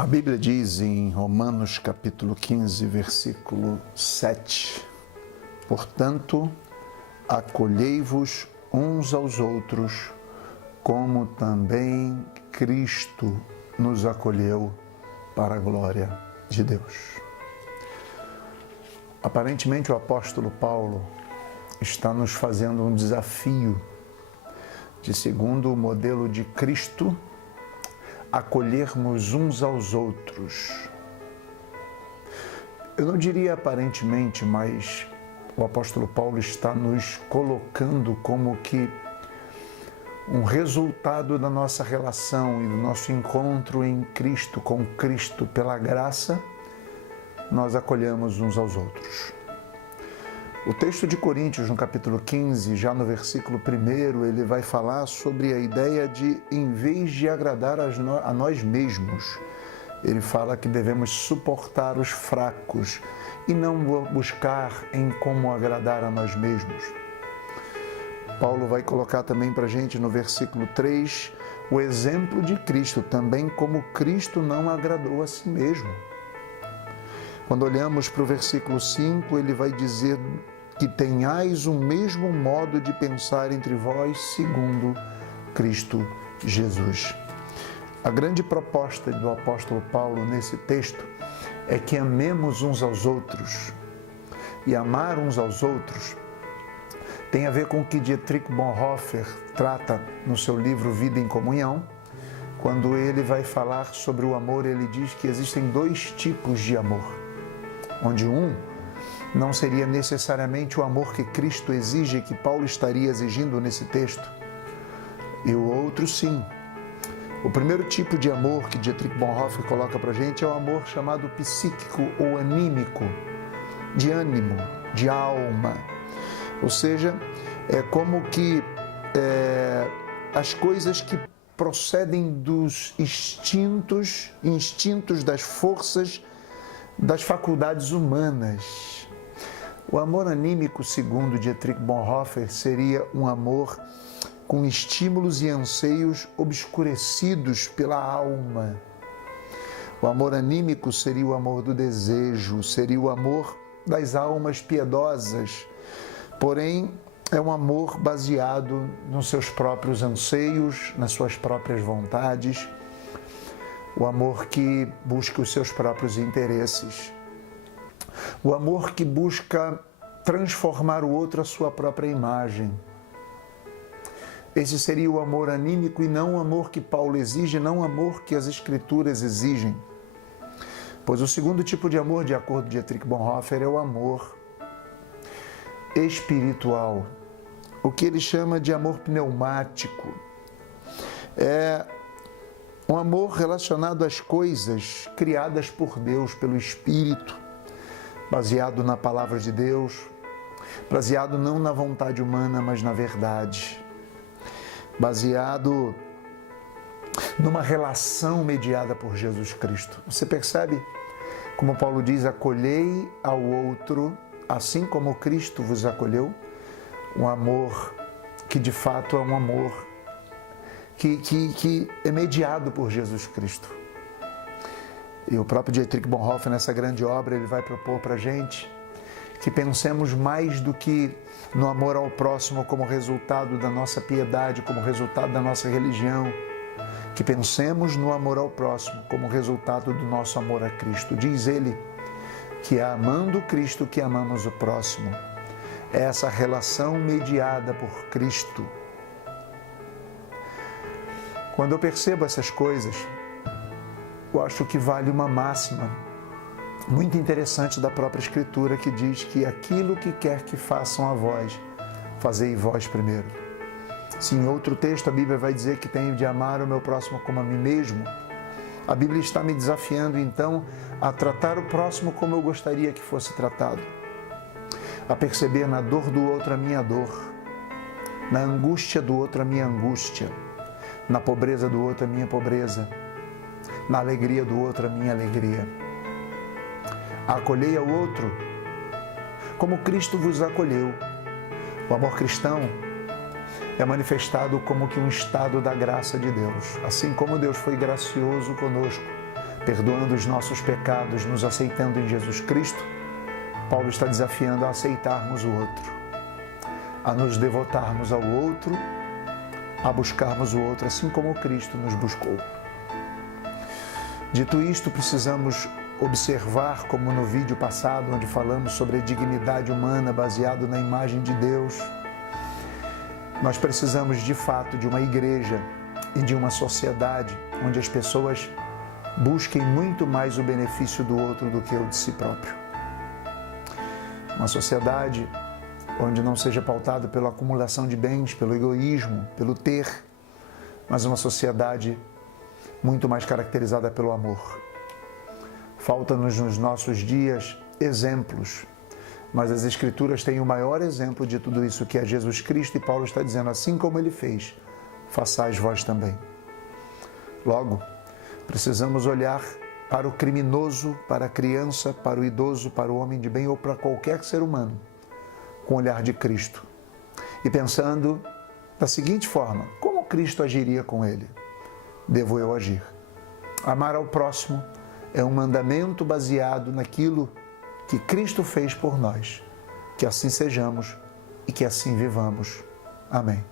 A Bíblia diz em Romanos capítulo 15, versículo 7, portanto, acolhei-vos uns aos outros, como também Cristo nos acolheu para a glória de Deus. Aparentemente o apóstolo Paulo está nos fazendo um desafio de, segundo o modelo de Cristo, acolhermos uns aos outros. Eu não diria aparentemente, mas o apóstolo Paulo está nos colocando como que um resultado da nossa relação e do nosso encontro em Cristo, com Cristo, pela graça, nós acolhemos uns aos outros. O texto de Coríntios, no capítulo 15, já no versículo 1, ele vai falar sobre a ideia de, em vez de agradar a nós mesmos, ele fala que devemos suportar os fracos e não buscar em como agradar a nós mesmos. Paulo vai colocar também para a gente no versículo 3 o exemplo de Cristo, também como Cristo não agradou a si mesmo. Quando olhamos para o versículo 5, ele vai dizer que tenhais o mesmo modo de pensar entre vós, segundo Cristo Jesus. A grande proposta do apóstolo Paulo nesse texto é que amemos uns aos outros. E amar uns aos outros tem a ver com o que Dietrich Bonhoeffer trata no seu livro Vida em Comunhão. Quando ele vai falar sobre o amor, ele diz que existem dois tipos de amor, onde um não seria necessariamente o amor que Cristo exige, que Paulo estaria exigindo nesse texto, e o outro sim. O primeiro tipo de amor que Dietrich Bonhoeffer coloca para a gente é o amor chamado psíquico ou anímico, de ânimo, de alma. Ou seja, é como que as coisas que procedem dos instintos das forças, das faculdades humanas. O amor anímico, segundo Dietrich Bonhoeffer, seria um amor com estímulos e anseios obscurecidos pela alma. O amor anímico seria o amor do desejo, seria o amor das almas piedosas, porém é um amor baseado nos seus próprios anseios, nas suas próprias vontades, o amor que busca os seus próprios interesses, o amor que busca transformar o outro à sua própria imagem. Esse seria o amor anímico e não o amor que Paulo exige, não o amor que as Escrituras exigem. Pois o segundo tipo de amor, de acordo com Dietrich Bonhoeffer, é o amor espiritual, o que ele chama de amor pneumático. É um amor relacionado às coisas criadas por Deus, pelo Espírito, baseado na palavra de Deus, baseado não na vontade humana, mas na verdade, baseado numa relação mediada por Jesus Cristo. Você percebe como Paulo diz, acolhei ao outro, assim como Cristo vos acolheu? Um amor que de fato é um amor que é mediado por Jesus Cristo. E o próprio Dietrich Bonhoeffer, nessa grande obra, ele vai propor para a gente que pensemos mais do que no amor ao próximo como resultado da nossa piedade, como resultado da nossa religião, que pensemos no amor ao próximo como resultado do nosso amor a Cristo. Diz ele que é amando Cristo que amamos o próximo. É essa relação mediada por Cristo. Quando eu percebo essas coisas, eu acho que vale uma máxima muito interessante da própria Escritura, que diz que aquilo que quer que façam a vós, fazei vós primeiro. Se em outro texto a Bíblia vai dizer que tenho de amar o meu próximo como a mim mesmo, a Bíblia está me desafiando então a tratar o próximo como eu gostaria que fosse tratado, a perceber na dor do outro a minha dor, na angústia do outro a minha angústia, na pobreza do outro a minha pobreza, na alegria do outro a minha alegria. Acolhei ao outro como Cristo vos acolheu. O amor cristão é manifestado como que um estado da graça de Deus. Assim como Deus foi gracioso conosco, perdoando os nossos pecados, nos aceitando em Jesus Cristo, Paulo está desafiando a aceitarmos o outro, a nos devotarmos ao outro, a buscarmos o outro, assim como Cristo nos buscou. Dito isto, precisamos observar, como no vídeo passado, onde falamos sobre a dignidade humana baseado na imagem de Deus, nós precisamos de fato de uma igreja e de uma sociedade onde as pessoas busquem muito mais o benefício do outro do que o de si próprio. Uma sociedade onde não seja pautada pela acumulação de bens, pelo egoísmo, pelo ter, mas uma sociedade muito mais caracterizada pelo amor. Falta-nos nos nossos dias exemplos, mas as Escrituras têm o maior exemplo de tudo isso, que é Jesus Cristo, e Paulo está dizendo, assim como ele fez, façais vós também. Logo, precisamos olhar para o criminoso, para a criança, para o idoso, para o homem de bem ou para qualquer ser humano, com o olhar de Cristo. E pensando da seguinte forma, como Cristo agiria com ele? Devo eu agir. Amar ao próximo é um mandamento baseado naquilo que Cristo fez por nós. Que assim sejamos e que assim vivamos. Amém.